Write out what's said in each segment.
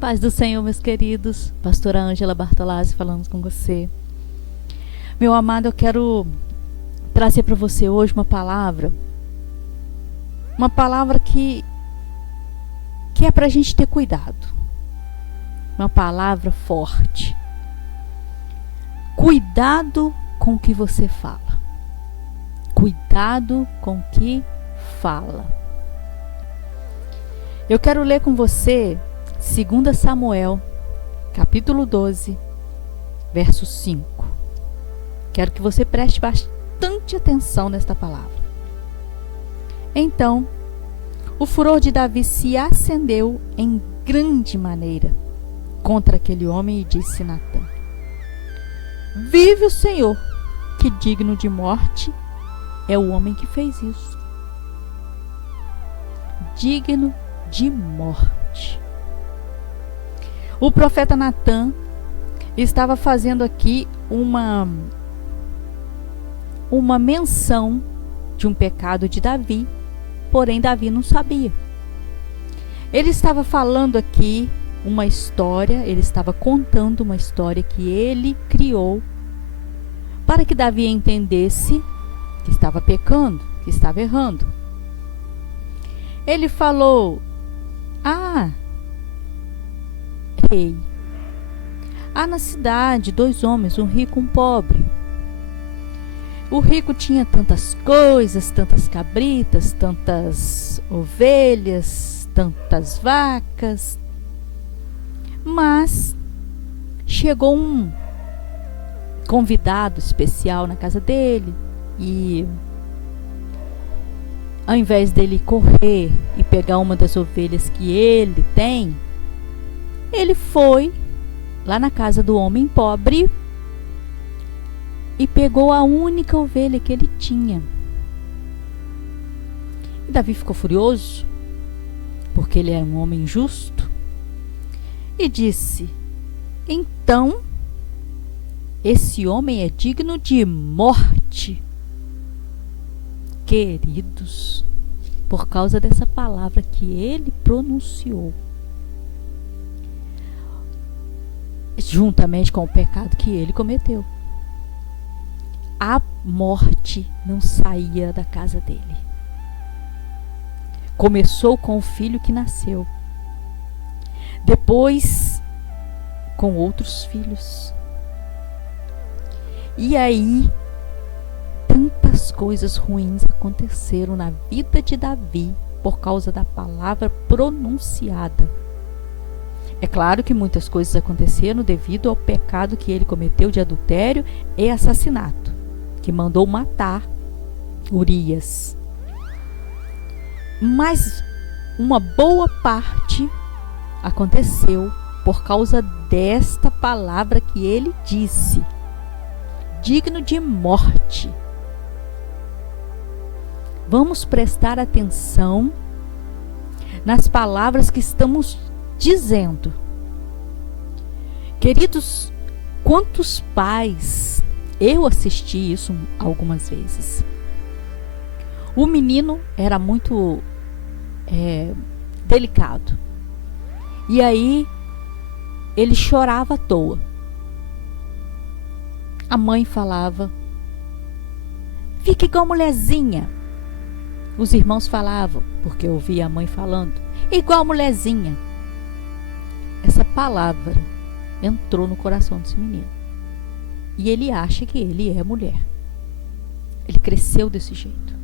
Paz do Senhor, meus queridos. Pastora Ângela Bartolazzi falando com você. Meu amado, eu quero trazer para você hoje uma palavra que é para a gente ter cuidado. Uma palavra forte. Cuidado com o que você fala. Cuidado com o que fala. Eu quero ler com você 2 Samuel, capítulo 12, verso 5. Quero que você preste bastante atenção nesta palavra. Então, o furor de Davi se acendeu em grande maneira contra aquele homem e disse Natã: Vive o Senhor, que digno de morte é o homem que fez isso. Digno de morte. O profeta Natã estava fazendo aqui uma menção de um pecado de Davi, porém Davi não sabia. Ele estava falando aqui uma história, ele estava contando uma história que ele criou para que Davi entendesse que estava pecando, que estava errando. Ele falou: Rei, há na cidade 2 homens, um rico e um pobre. O rico tinha tantas coisas, tantas cabritas, tantas ovelhas, tantas vacas. Mas chegou um convidado especial na casa dele e, ao invés dele correr e pegar uma das ovelhas que ele tem, ele foi lá na casa do homem pobre e pegou a única ovelha que ele tinha. E Davi ficou furioso, porque ele era um homem justo, e disse: Então, esse homem é digno de morte. Queridos, por causa dessa palavra que ele pronunciou, juntamente com o pecado que ele cometeu, a morte não saía da casa dele. Começou com o filho que nasceu, depois com outros filhos. E aí, tantas coisas ruins aconteceram na vida de Davi por causa da palavra pronunciada. É claro que muitas coisas aconteceram devido ao pecado que ele cometeu de adultério e assassinato, que mandou matar Urias. Mas uma boa parte aconteceu por causa desta palavra que ele disse: digno de morte. Vamos prestar atenção nas palavras que estamos dizendo. Queridos, quantos pais, eu assisti isso algumas vezes. O menino era muito delicado. E aí ele chorava à toa. A mãe falava: fica igual mulherzinha. Os irmãos falavam, porque eu ouvia a mãe falando: igual mulherzinha. Essa palavra entrou no coração desse menino. E ele acha que ele é mulher. Ele cresceu desse jeito.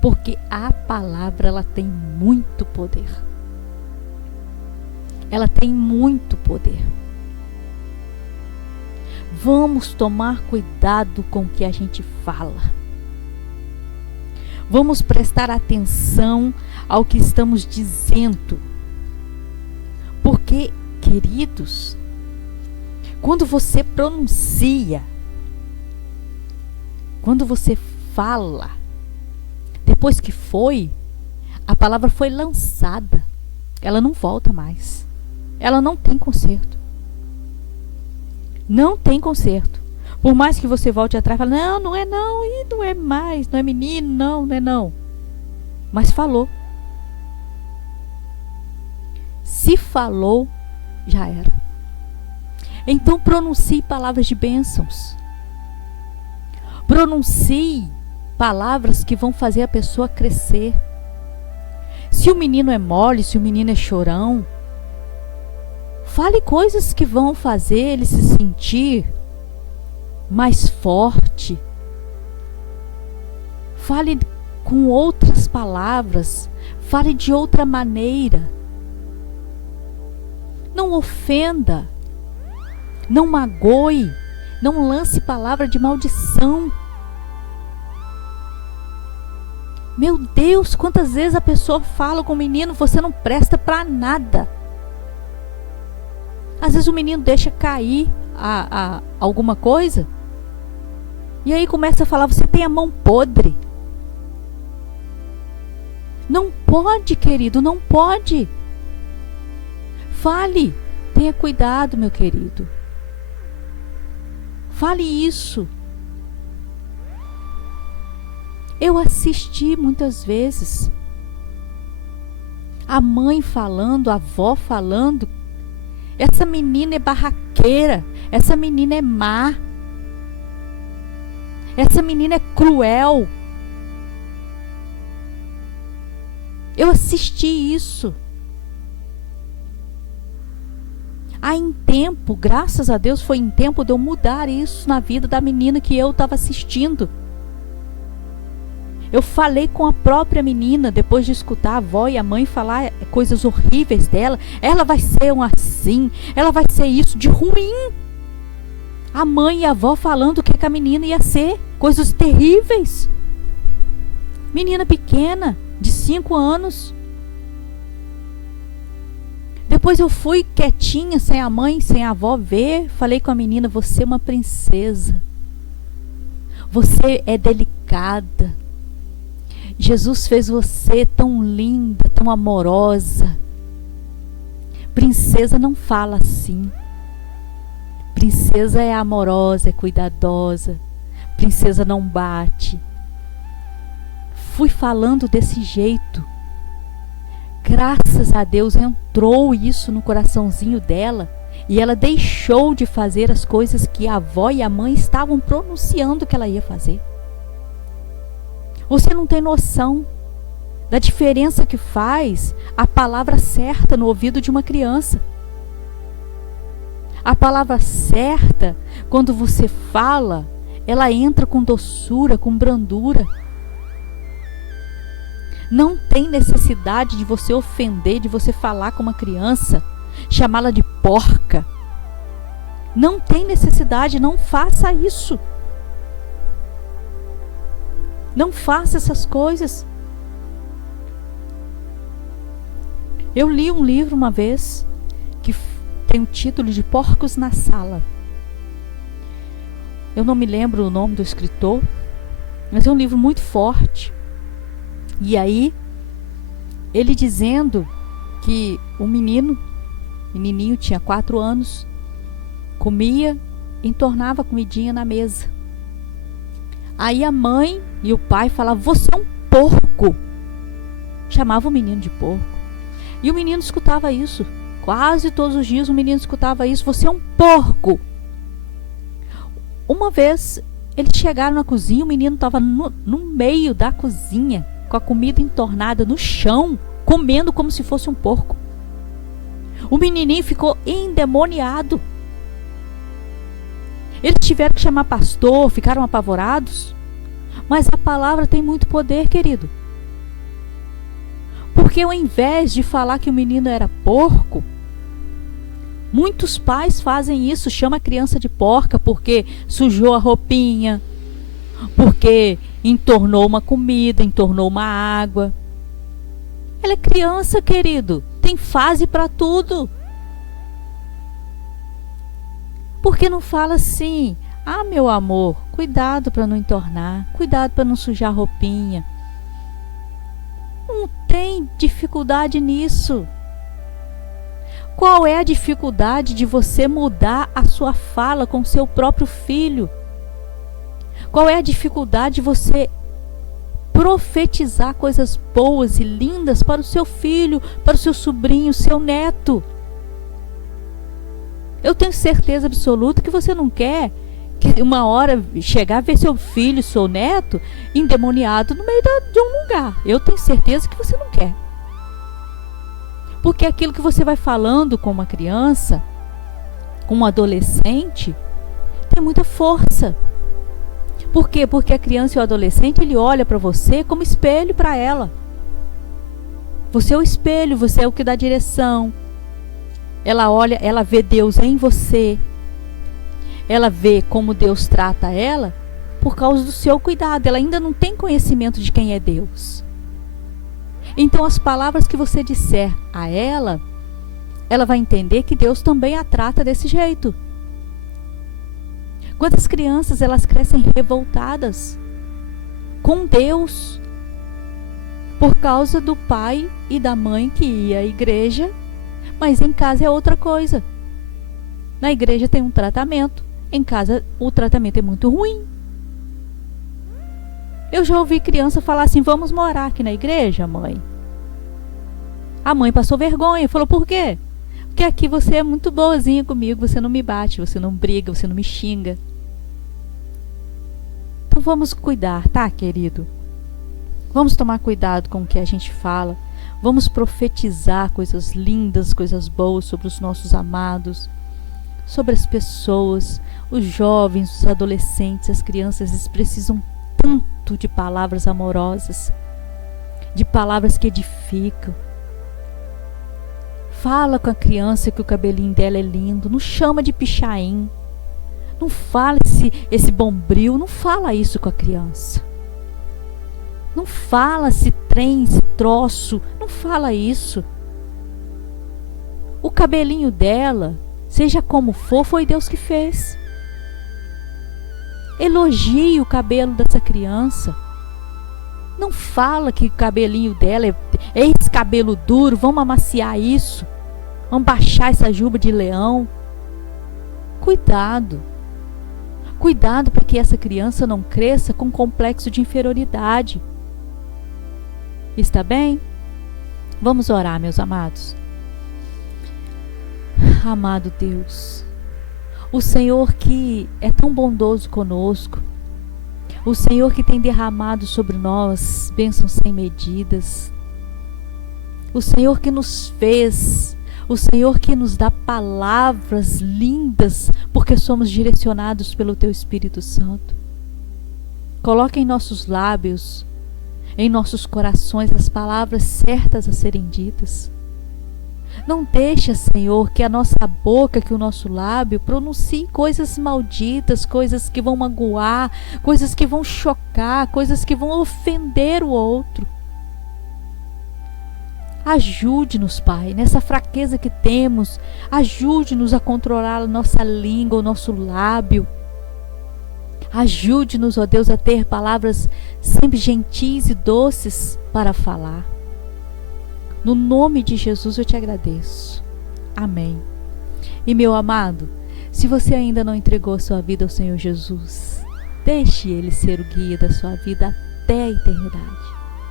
Porque a palavra, ela tem muito poder. Ela tem muito poder. Vamos tomar cuidado com o que a gente fala. Vamos prestar atenção ao que estamos dizendo. Porque, queridos, quando você pronuncia, quando você fala, depois que a palavra foi lançada, ela não volta mais. Ela não tem conserto. Não tem conserto. Por mais que você volte atrás e fale: não, não é não, e não é mais, não é menino, não é não. Mas falou. Se falou, já era. Então pronuncie palavras de bênçãos. Pronuncie palavras que vão fazer a pessoa crescer. Se o menino é mole, se o menino é chorão, fale coisas que vão fazer ele se sentir mais forte. Fale com outras palavras, fale de outra maneira. Não ofenda, não magoe, não lance palavra de maldição. Meu Deus, quantas vezes a pessoa fala com o menino, você não presta para nada. Às vezes o menino deixa cair alguma coisa, e aí começa a falar, você tem a mão podre. Não pode, querido, não pode. Fale, tenha cuidado, meu querido. Fale isso. Eu assisti muitas vezes a mãe falando, a avó falando, essa menina é barraqueira, essa menina é má, essa menina é cruel. Eu assisti isso. Aí em tempo, graças a Deus, foi em tempo de eu mudar isso na vida da menina que eu estava assistindo. Eu falei com a própria menina, depois de escutar a avó e a mãe falar coisas horríveis dela. Ela vai ser um assim, ela vai ser isso de ruim. A mãe e a avó falando que a menina ia ser coisas terríveis. Menina pequena, de 5 anos. Depois eu fui quietinha, sem a mãe, sem a avó ver. Falei com a menina, você é uma princesa. Você é delicada. Jesus fez você tão linda, tão amorosa. Princesa não fala assim. Princesa é amorosa, é cuidadosa. Princesa não bate. Fui falando desse jeito. Graças a Deus entrou isso no coraçãozinho dela e ela deixou de fazer as coisas que a avó e a mãe estavam pronunciando que ela ia fazer. Você não tem noção da diferença que faz a palavra certa no ouvido de uma criança. A palavra certa, quando você fala, ela entra com doçura, com brandura. Não tem necessidade de você ofender, de você falar com uma criança, chamá-la de porca. Não tem necessidade, não faça isso. Não faça essas coisas. Eu li um livro uma vez que tem o título de Porcos na Sala. Eu não me lembro o nome do escritor, mas é um livro muito forte. E aí, ele dizendo que o menininho tinha 4 anos, comia, entornava comidinha na mesa. Aí a mãe e o pai falavam, você é um porco. Chamava o menino de porco. E o menino escutava isso. Quase todos os dias o menino escutava isso, você é um porco. Uma vez, eles chegaram na cozinha, o menino estava no meio da cozinha, com a comida entornada no chão, comendo como se fosse um porco. O menininho ficou endemoniado. Eles tiveram que chamar pastor, ficaram apavorados. Mas a palavra tem muito poder, querido. Porque ao invés de falar que o menino era porco, muitos pais fazem isso, chama a criança de porca porque sujou a roupinha, porque entornou uma comida, entornou uma água. Ela é criança, querido, tem fase para tudo. Por que não fala assim? Ah, meu amor, cuidado para não entornar, cuidado para não sujar a roupinha. Não tem dificuldade nisso. Qual é a dificuldade de você mudar a sua fala com seu próprio filho? Qual é a dificuldade de você profetizar coisas boas e lindas para o seu filho, para o seu sobrinho, seu neto. Eu tenho certeza absoluta que você não quer que uma hora chegar a ver seu filho, seu neto, endemoniado no meio de um lugar. Eu tenho certeza que você não quer. Porque aquilo que você vai falando com uma criança, com um adolescente, tem muita força. Por quê? Porque a criança e o adolescente, ele olha para você como espelho para ela. Você é o espelho, você é o que dá direção. Ela olha, ela vê Deus em você. Ela vê como Deus trata ela por causa do seu cuidado. Ela ainda não tem conhecimento de quem é Deus. Então as palavras que você disser a ela, ela vai entender que Deus também a trata desse jeito. Quantas crianças elas crescem revoltadas com Deus por causa do pai e da mãe que ia à igreja, mas em casa é outra coisa. Na igreja tem um tratamento, em casa o tratamento é muito ruim. Eu já ouvi criança falar assim: vamos morar aqui na igreja, mãe. A mãe passou vergonha, falou: por quê? Porque aqui você é muito boazinha comigo, você não me bate, você não briga, você não me xinga. Então vamos cuidar, tá, querido? Vamos tomar cuidado com o que a gente fala. Vamos profetizar coisas lindas, coisas boas sobre os nossos amados, sobre as pessoas, os jovens, os adolescentes, as crianças. Eles precisam tanto de palavras amorosas, de palavras que edificam. Fala com a criança que o cabelinho dela é lindo, não chama de pichain, não fala esse bombril, não fala isso com a criança. Não fala esse trem, esse troço, não fala isso. O cabelinho dela, seja como for, foi Deus que fez. Elogie o cabelo dessa criança. Não fala que o cabelinho dela é esse cabelo duro, vamos amaciar isso. Vamos baixar essa juba de leão. Cuidado. Cuidado para que essa criança não cresça com complexo de inferioridade. Está bem? Vamos orar, meus amados. Amado Deus, o Senhor que é tão bondoso conosco, o Senhor que tem derramado sobre nós bênçãos sem medidas, o Senhor que nos fez, o Senhor que nos dá palavras lindas, porque somos direcionados pelo Teu Espírito Santo. Coloca em nossos lábios, em nossos corações, as palavras certas a serem ditas. Não deixa, Senhor, que a nossa boca, que o nosso lábio pronuncie coisas malditas, coisas que vão magoar, coisas que vão chocar, coisas que vão ofender o outro. Ajude-nos, Pai, nessa fraqueza que temos. Ajude-nos a controlar a nossa língua, o nosso lábio. Ajude-nos, ó Deus, a ter palavras sempre gentis e doces para falar. No nome de Jesus eu te agradeço. Amém. E meu amado, se você ainda não entregou a sua vida ao Senhor Jesus, deixe Ele ser o guia da sua vida até a eternidade.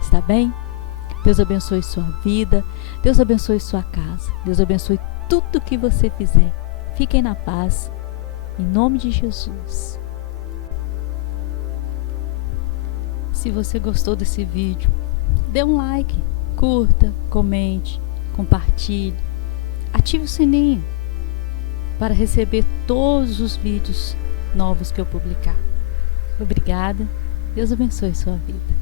Está bem? Deus abençoe sua vida, Deus abençoe sua casa, Deus abençoe tudo que você fizer. Fiquem na paz, em nome de Jesus. Se você gostou desse vídeo, dê um like, curta, comente, compartilhe, ative o sininho para receber todos os vídeos novos que eu publicar. Obrigada, Deus abençoe sua vida.